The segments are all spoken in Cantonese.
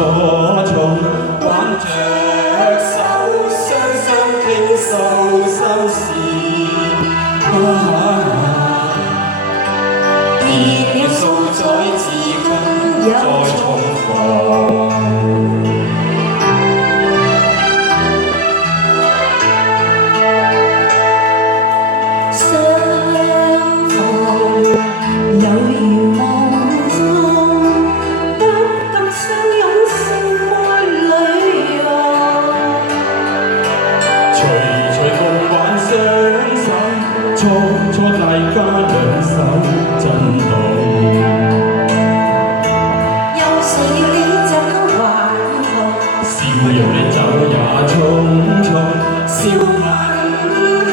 錯從，挽着手，雙雙傾訴心事。變了數載，至今再重逢。初初大家兩手震動，又誰料你走還學，笑容你走也匆匆，笑問你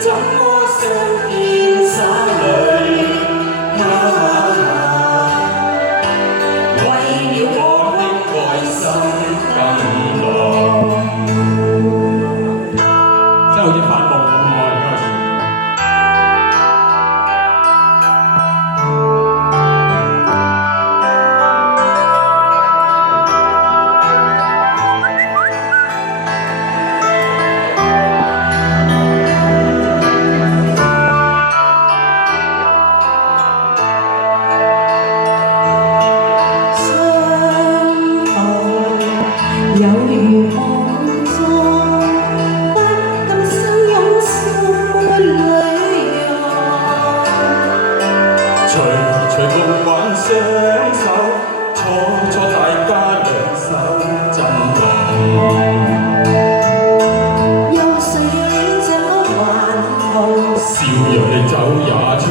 怎麼相見灑淚，為了我的愛心更濃。真係好似發夢咁喎！有如夢中，不禁相擁心會裏隨夢幻雙手，初大家兩手震動。又誰料你這個還紅，笑容你走也匆